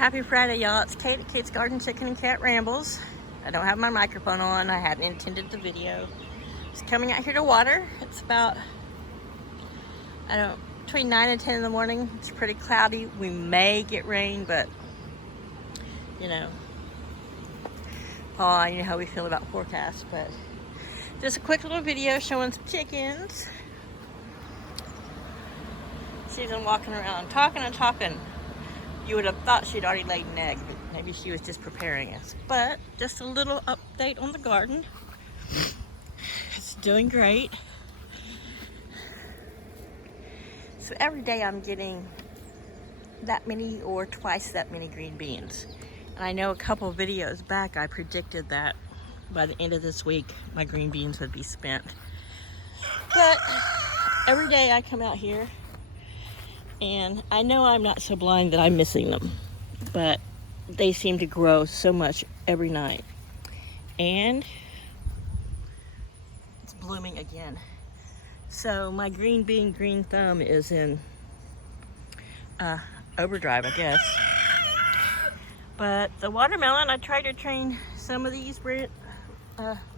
Happy Friday, y'all. It's Kate at Kate's Garden Chicken and Cat Rambles. I don't have my microphone on. I hadn't intended the video. Just coming out here to water. It's about, between 9 and 10 in the morning. It's pretty cloudy. We may get rain, but, you know, Paul, you know how we feel about forecasts, but just a quick little video showing some chickens. See them walking around, talking and talking. You would have thought she'd already laid an egg, but maybe she was just preparing us. But just a little update on the garden. It's doing great. So every day I'm getting that many or twice that many green beans. And I know a couple of videos back I predicted that by the end of this week my green beans would be spent. But every day I come out here and I know I'm not so blind that I'm missing them, but they seem to grow so much every night. And it's blooming again. So my green bean, green thumb is in overdrive, I guess. But the watermelon, I tried to train some of these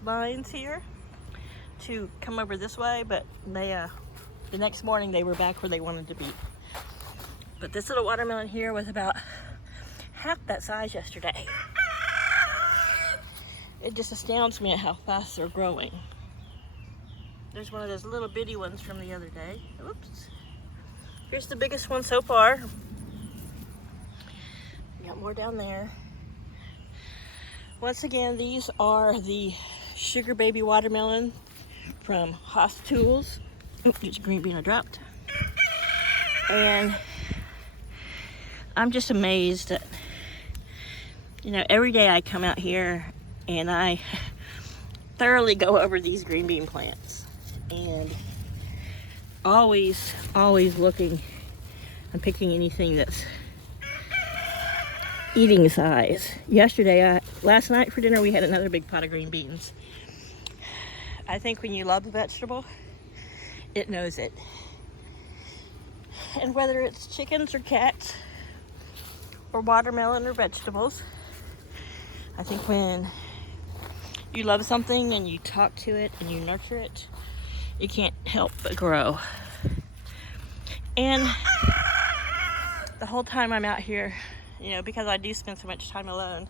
vines here to come over this way, but they, the next morning they were back where they wanted to be. But this little watermelon here was about half that size yesterday. It just astounds me at how fast they're growing. There's one of those little bitty ones from the other day. Oops. Here's the biggest one so far. Got more down there. Once again, these are the Sugar Baby Watermelon from Haas Tools. Oops, there's a green bean I dropped. And I'm just amazed that, you know, every day I come out here and I thoroughly go over these green bean plants and always looking and picking anything that's eating size. Last night for dinner we had another big pot of green beans. I think when you love the vegetable, it knows it. And whether it's chickens or cats, or watermelon or vegetables, I think when you love something and you talk to it and you nurture it, you can't help but grow. And the whole time I'm out here, you know, because I do spend so much time alone,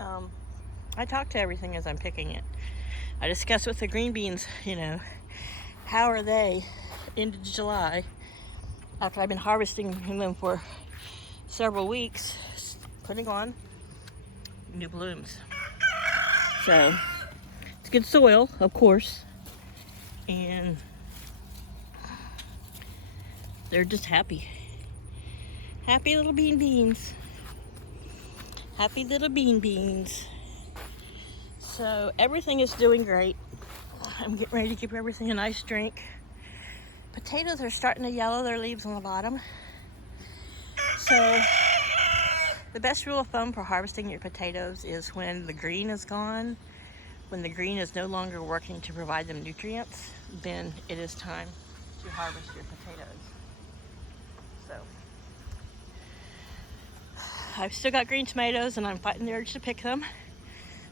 I talk to everything as I'm picking it. I discuss with the green beans, you know, how are they into July after I've been harvesting them for several weeks, putting on new blooms. So it's good soil, of course, and they're just happy little beans, happy little beans. So everything is doing great. I'm getting ready to give everything a nice drink. Potatoes are starting to yellow their leaves on the bottom. So the best rule of thumb for harvesting your potatoes is when the green is gone, when the green is no longer working to provide them nutrients, then it is time to harvest your potatoes. So I've still got green tomatoes and I'm fighting the urge to pick them.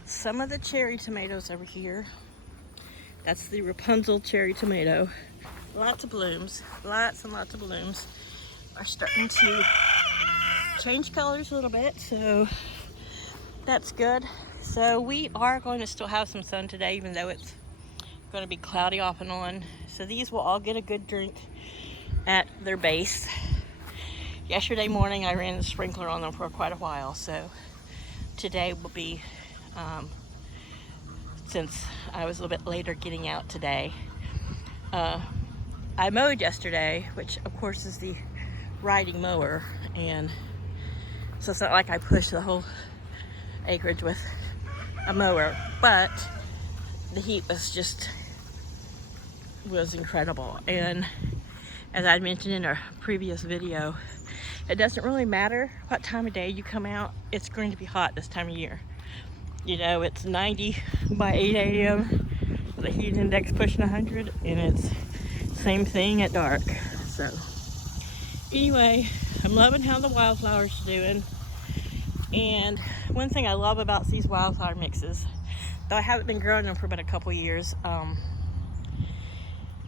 Some of the cherry tomatoes over here, that's the Rapunzel cherry tomato. Lots of blooms, lots and lots of blooms, are starting to change colors a little bit, so that's good. So we are going to still have some sun today, even though it's going to be cloudy off and on. So these will all get a good drink at their base. Yesterday morning I ran the sprinkler on them for quite a while, so today will be, since I was a little bit later getting out today, I mowed yesterday, which of course is the riding mower, and so it's not like I pushed the whole acreage with a mower, but the heat was incredible. And as I mentioned in a previous video, it doesn't really matter what time of day you come out, it's going to be hot this time of year. You know, it's 90 by 8 a.m. the heat index pushing 100, and it's same thing at dark. So Anyway, I'm loving how the wildflowers are doing. And one thing I love about these wildflower mixes, though I haven't been growing them for about a couple years,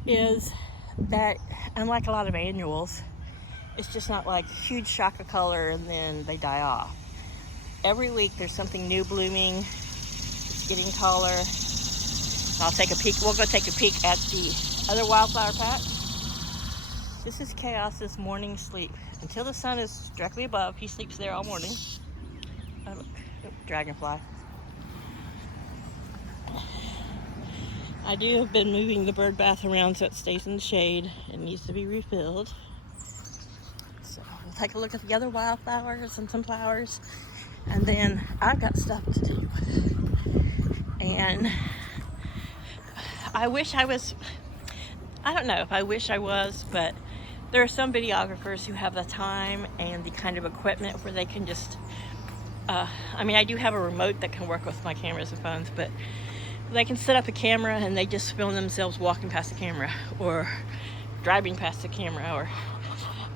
is that unlike a lot of annuals, it's just not like huge shock of color and then they die off. Every week there's something new blooming. It's getting taller. I'll take a peek. We'll go take a peek at the other wildflower patch. This is Chaos's morning sleep. Until the sun is directly above, he sleeps there all morning. Oh, look, dragonfly. I have been moving the bird bath around so it stays in the shade. It needs to be refilled. So we'll take a look at the other wildflowers and some flowers. And then I've got stuff to do. And I wish I was, I don't know if I wish I was, but there are some videographers who have the time and the kind of equipment where they can just, I mean, I do have a remote that can work with my cameras and phones, but they can set up a camera and they just film themselves walking past the camera or driving past the camera, or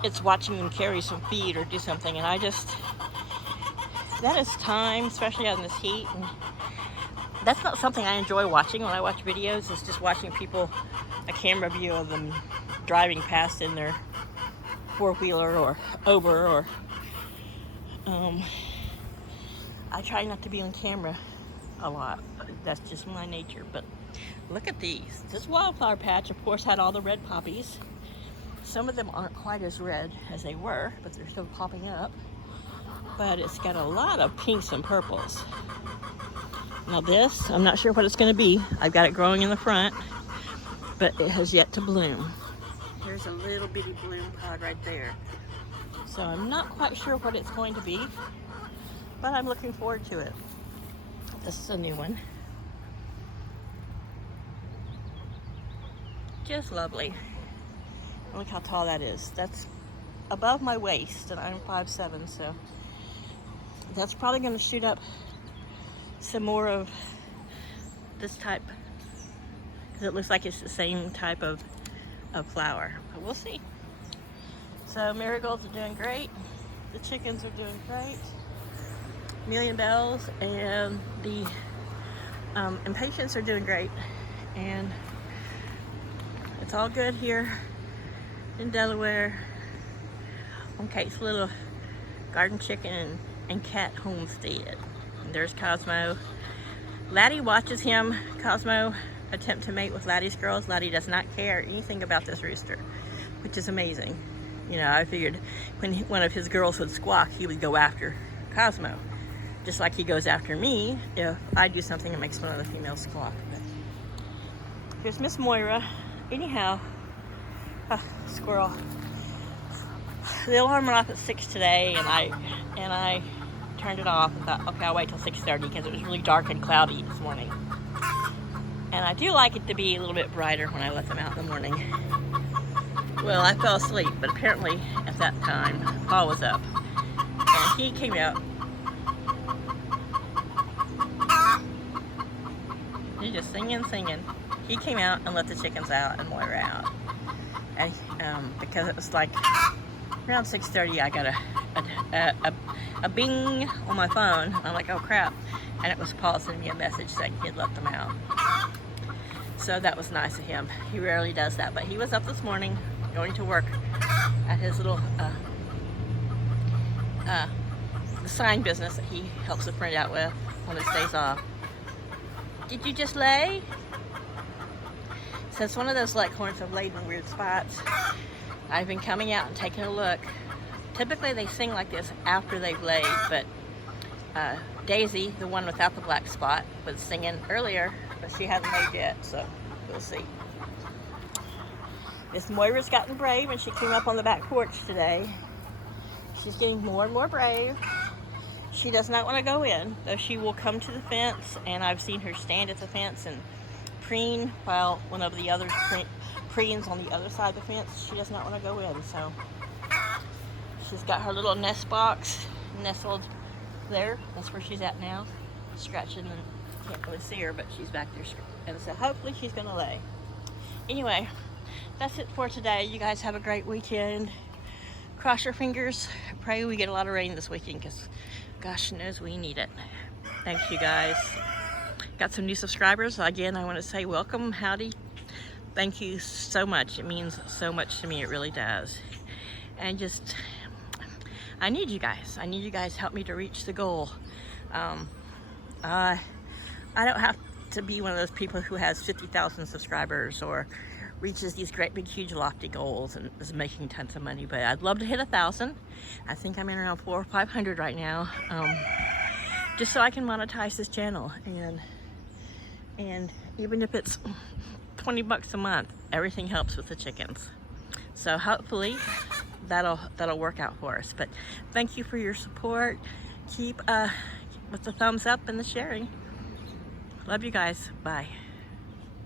it's watching them carry some feed or do something. And I just, that is time, especially out in this heat. And that's not something I enjoy watching when I watch videos. It's just watching people, a camera view of them driving past in their four-wheeler or Uber, or I try not to be on camera a lot. That's just my nature. But look at these. This wildflower patch, of course, had all the red poppies. Some of them aren't quite as red as they were, but they're still popping up. But it's got a lot of pinks and purples. Now this, I'm not sure what it's going to be. I've got it growing in the front, but it has yet to bloom. There's a little bitty bloom pod right there. So I'm not quite sure what it's going to be, but I'm looking forward to it. This is a new one. Just lovely. Look how tall that is. That's above my waist, and I'm 5'7", so that's probably going to shoot up some more of this type, because it looks like it's the same type of flower, but we'll see. So marigolds are doing great. The chickens are doing great. Million bells and the impatiens are doing great, and it's all good here in Delaware on Kate's little garden chicken and cat homestead. And there's Cosmo. Laddie watches him, Cosmo, attempt to mate with Laddie's girls. Laddie does not care anything about this rooster, which is amazing. You know, I figured when one of his girls would squawk, he would go after Cosmo, just like he goes after me if I do something that makes one of the females squawk. But here's Miss Moira. Anyhow, squirrel. The alarm went off at 6 today, and I turned it off and thought, okay, I'll wait till 6:30 because it was really dark and cloudy this morning. And I do like it to be a little bit brighter when I let them out in the morning. Well, I fell asleep, but apparently at that time, Paul was up. And he came out. He's just singing. He came out and let the chickens out and Moira out. And because it was like around 6:30, I got a bing on my phone. I'm like, oh crap. And it was Paul sending me a message saying he'd let them out. So that was nice of him. He rarely does that, but he was up this morning going to work at his little sign business that he helps a friend out with on his days off. Did you just lay? So it's one of those leghorns have laid in weird spots. I've been coming out and taking a look. Typically they sing like this after they've laid, but Daisy, the one without the black spot, was singing earlier, but she hasn't laid yet, so we'll see. Miss Moira's gotten brave, and she came up on the back porch today. She's getting more and more brave. She does not want to go in, though she will come to the fence, and I've seen her stand at the fence and preen while one of the others preens on the other side of the fence. She does not want to go in, so she's got her little nest box nestled there. That's where she's at now, scratching, and can't really see her, but she's back there, and so hopefully she's going to lay. Anyway, that's it for today. You guys have a great weekend. cross your fingers. Pray we get a lot of rain this weekend because gosh knows we need it. Thanks, you guys. Got some new subscribers. Again, I want to say welcome, howdy. Thank you so much. It means so much to me. It really does. And just, I need you guys. I need you guys to help me to reach the goal. I don't have to be one of those people who has 50,000 subscribers or reaches these great big huge lofty goals and is making tons of money, but I'd love to hit 1,000. I think I'm in around 400 or 500 right now, just so I can monetize this channel. And even if it's 20 bucks a month, everything helps with the chickens. So hopefully that'll work out for us. But thank you for your support. Keep with the thumbs up and the sharing. Love you guys. Bye.